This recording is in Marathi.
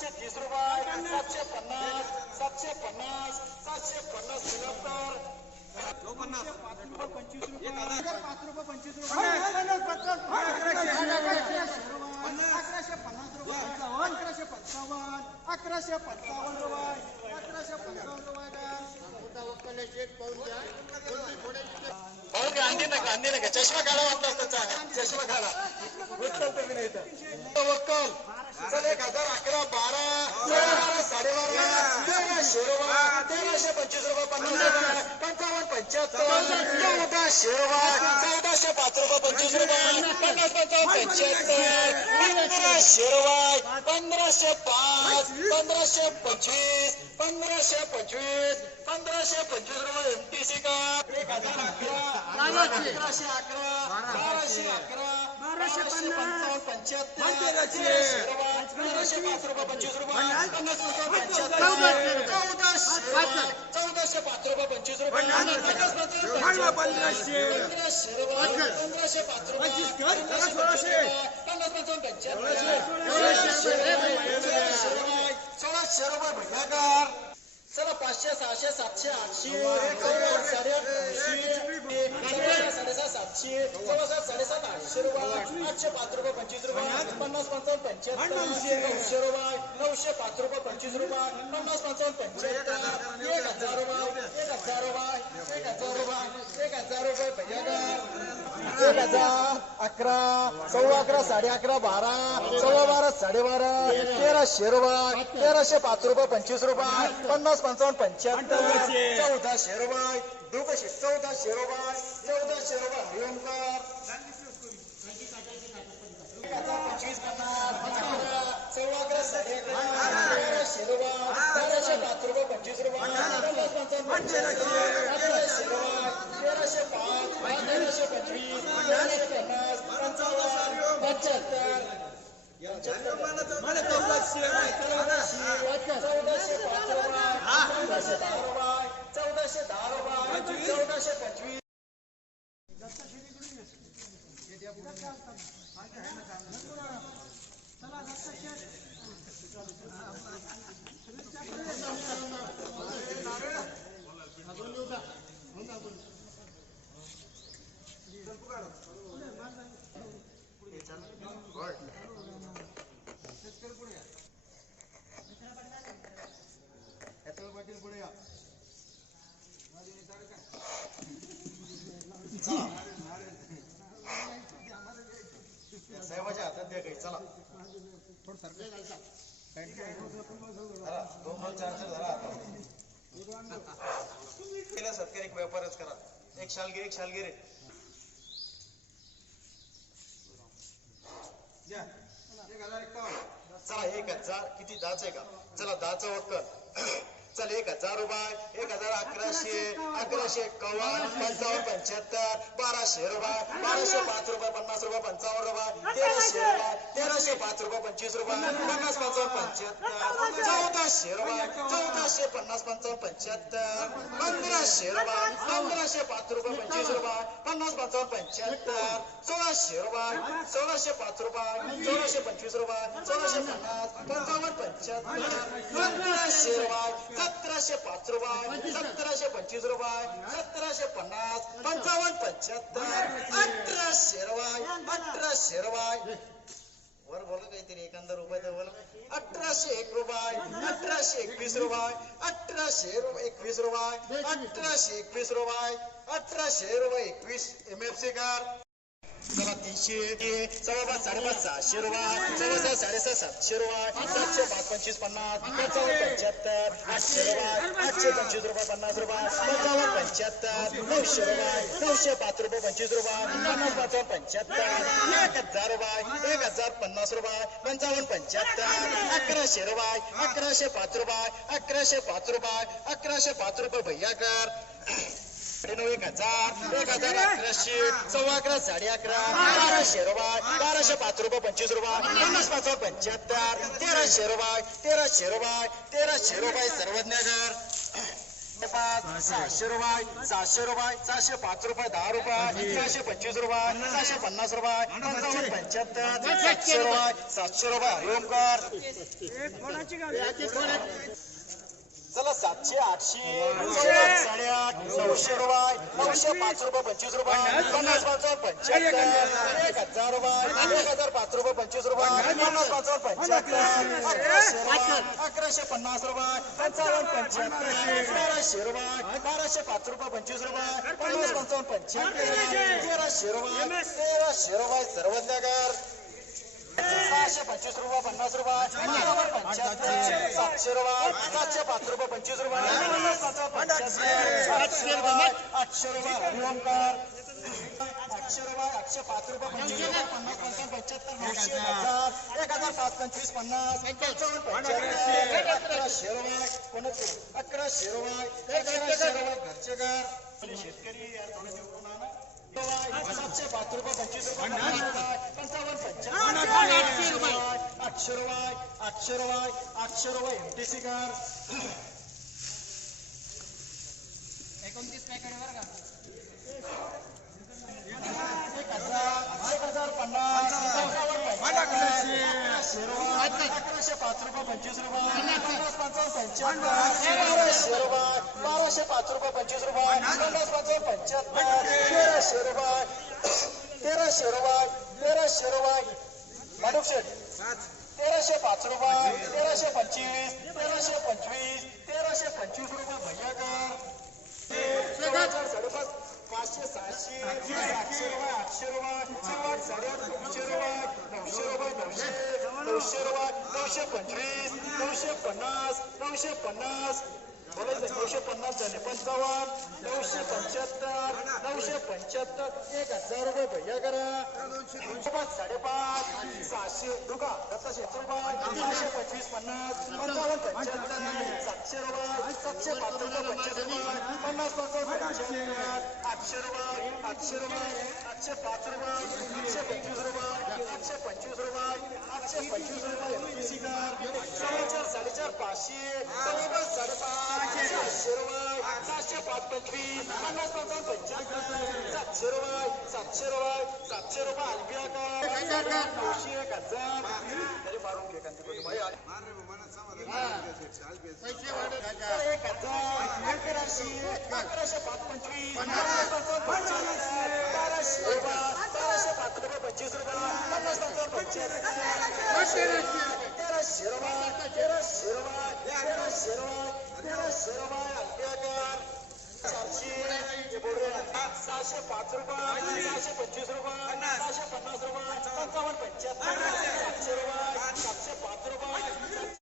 सातशे तीस रुपये सातशे पन्नास सातशे पन्नास सातशे पन्नास श्रीरामकर पंचवीस रुपये पाच रुपये पंचवीस रुपये अकराशे पन्नास रुपये अकराशे पंचावन्न अकराशे पंचावन्न रुपये अकराशे पंचावन्न रुपये भाऊ गांधी ना गांधी ना चष्मा काढा वाटत त्याचा चष्मा काढा वक्कल शेरोबा तेराशे पंचवीस रुपये पन्नास पंचावन्न पंच्याहत्तर. चौदा शेरोबा चौदाशे पाच रुपये पंचवीस रुपये पन्नास पंचावन्न पंच्याहत्तर. पंधरा शेरोबा पंधराशे पाच पंधराशे पंचवीस पंधराशे पंचवीस पंधराशे पंचवीस रुपये एमटीसी का? एक हजार अकरा अकराशे अकरा बाराशे अकरा बाराशे पंचावन्न पंच्याहत्तर. तेराशे पाच रुपये पंचवीस रुपये पन्नास. पंचावन्न पंच्याहत्तर. चौदाशे पाच रुपये पंचवीस रुपये. पंधराशे रुपये पंधराशे पाच रुपये. पंधराशे पन्नास पंचावन्न पंच्याहत्तर सोळाशे रुपये. भैयाकार चला पाचशे सहाशे सातशे आठशे साडेसात सातशे चौसात साडेसात आठशे रुपये आठशे पाच रुपये पंचवीस रुपये पन्नास? पंचावन्न पंच्याहत्तर नऊशे रुपये नऊशे पाच रुपये पंचवीस रुपये पन्नास पंचावन्न पंच्याहत्तर एक हजार रुपये एक हजार रुपये एक हजार रुपये एक हजार रुपये भैया एक हजार अकरा सव्वा अकरा साडे अकरा बारा सव्वा बारा साडेबारा तेराशे रुपये तेराशे पाच रुपये पंचवीस रुपये पन्नास पंचावन्न पंच्याहत्तर चौदा रुपये दुपशे चौदा रुपये चौदा रुपये हरिओंकार पंचवीस. पन्नास अकरा, सव्वा अकरा साडे अकरा तेराशे तेराशे पाच रुपये पंचवीस रुपये पन्नास पंचावन्न पंच्याहत्तर तेराशे पाच तेराशे पंचवीस पन्नास पंचावन्न पंच्याहत्तर चौदाशे पाच रुपये चौदाशे दहा रुपये चौदाशे दहा रुपये चौदाशे पंचवीस साहेबाच्या हातात द्या काही चला धरा, दोन दोन चार चार धरा सत्कार एक व्यापारच करा. एक शाल घे एक शाल घे रे चला एक हजार. किती? दाच आहे का? चला दाच वक्कल. चल एक हजार रुपये. एक हजार अकराशे अकराशे एकावन्न पंचावन्न पंच्याहत्तर बाराशे रुपये. बाराशे पाच रुपये पन्नास रुपये पंचावन्न रुपये. तेराशे रुपये तेराशे पाच रुपये पंचवीस रुपये. पन्नास पंचावन्न पंच्याहत्तर चौदाशे रुपये चौदाशे पन्नास पंचावन्न पंच्याहत्तर. पंधराशे रुपये. पंधराशे पाच रुपये पंचवीस रुपये. पन्नास पंचावन्न पंच्याहत्तर. सोळाशे रुपये. सोळाशे पाच रुपये. सोळाशे पंचवीस रुपये. सोळाशे पन्नास. पंचावन्न पंच्याहत्तर. सतराशे रुपये. सतराशे पाच रुपये. सतराशे पंचवीस रुपये. सतराशे पन्नास. पंचावन्न पंच्याहत्तर. अठराशे रुपये. अठराशे रुपये. वर बोला काहीतरी एखादा रुपये तर बोला. अठराशे एक रुपये अठराशे एकवीस रुपये अठराशे एकवीस रुपये अठराशे एकवीस रुपये अठराशे रुपये एकवीस एम एफ सी कार. चला तीनशे सव्वा पाच साडेपाच सहाशे रुपये सव्वा सहा साडेसहा सातशे रुपये सातशे पाच पंचवीस पन्नास पंचावन्न पंच्याहत्तर आठशे रुपये आठशे पंचवीस रुपये पन्नास रुपये पंचावन्न पंच्याहत्तर नऊशे रुपये नऊशे पाच रुपये पंचवीस रुपये पन्नास पंचावन्न पंच्याहत्तर एक हजार रुपये एक हजार पन्नास रुपये पंचावन्न पंच्याहत्तर अकराशे रुपये अकराशे पाच रुपये अकराशे पाच रुपये अकराशे पाच रुपये भैया कर. नऊ एक हजार एक हजार अकराशे सव्वा अकरा साडे अकरा बाराशे रुपये बाराशे पाच रुपये पंचवीस रुपये पन्नास पाच पंच्याहत्तर तेराशे रुपये तेराशे रुपये तेराशे रुपये सर्वज्ञागर. सहाशे रुपये सातशे रुपये सहाशे पाच रुपये दहा रुपये सहाशे पंचवीस रुपये सहाशे पन्नास रुपये पंचावन्न पंच्याहत्तर सातशे रुपये सातशे रुपये हरिओमकर चला सातशे आठशे नऊशे साडेआठ नऊशे रुपये नऊशे पाच रुपये पंचवीस रुपये पन्नास पंचावन्न पंच्याहत्तर एक हजार रुपये एक हजार पाच रुपये पंचवीस रुपये पन्नास. पंचावन्न पंच्याहत्तर अकराशे रुपये अकराशे पन्नास रुपये पंचावन्न पंच्याहत्तर बाराशे रुपये बाराशे पाच रुपये पंचवीस रुपये पन्नास पंचावन्न पंच्याहत्तर तेराशे रुपये तेराशे रुपये सर्वज्ञकर सहाशे पंचवीस रुपये पन्नास रुपये पंच्याहत्तर सातशे रुपये. सातशे पाच रुपये पंचवीस रुपये. पन्नास पंचावन्न आठशे रुपये आठशे रुपये. हरिओमकर आठशे रुपये आठशे पाच रुपये पंचवीस रुपये पन्नास पंचावन्न पंच्याहत्तर नऊशे एक हजार एक हजार पाच पंचवीस पन्नास पंचावन्न पंच्याहत्तर अकराशे रुपये. कोणाचे अकराशे रुपये अकराशे रुपये घरचे घर. शेतकरी यार थोडं देऊ पुन्हा सातशे पाच रुपये पंचवीस रुपये पन्नास पंचावन्न आठशे रुपये आठशे रुपये आठशे रुपये आठशे रुपये एमटीसी अकराशे पाच रुपये पंचवीस रुपये पन्नास पंचावन्न पंच्याहत्तर बाराशे पाच रुपये पंचवीस रुपये पन्नास पंचावन्न पंच्याहत्तर तेराशे रुपये तेराशे रुपये तेराशे रुपये शेठ तेराशे पाच रुपये तेराशे पंचवीस तेराशे पंचवीस तेराशे पंचवीस रुपये भैयाकर पाचशे सहाशे आठशे रुपये आठशे रुपये सात साडेआठ नऊशे रुपये नऊशे रुपये नऊशे नऊशे रुपये नऊशे पंचवीस नऊशे पन्नास नऊशे पन्नास. बोलायचं नऊशे पन्नास झाले. पंचावन्न नऊशे पंच्याहत्तर नऊशे पंच्याहत्तर. एक हजार रुपये भैया करा. पाच साडेपाच सहाशे दुका दत्ता शेत रुपये तीनशे पंचवीस पन्नास पंचावन्न पंच्याहत्तर सातशे रुपये सातशे पाच रुपये पंच्याहत्तर पन्नास पंचावन्न आठशे रुपये आठशे रुपये आठशे पाच रुपये आठशे पंचवीस रुपये आठशे पंचवीस रुपये आठशे पंचवीस रुपये एमपीसी कार सव्वा चार साडेचार पाचशे पाच साडेपाच सातशे रुपये सातशे पाच पंचवीस पन्नास पंचावन्न पंच्याहत्तर सातशे रुपये सातशे रुपये सातशे रुपये अल्बिया कार नऊशे एक हजार तरी मारून घे का तिकडे बाराशे पाच पंचवीस बाराशे बाराशे पाच रुपये पंचवीस रुपये पन्नास हजार पंचवीस तेरा शिरवा तेरा शिरवा तेरा शिरवा तेरा शिरवा अत्याचार सातशे सहाशे पाच रुपये सहाशे पन्नास रुपये पंचावन्न पंच्याहत्तर सातशे रुपये सातशे पाच रुपये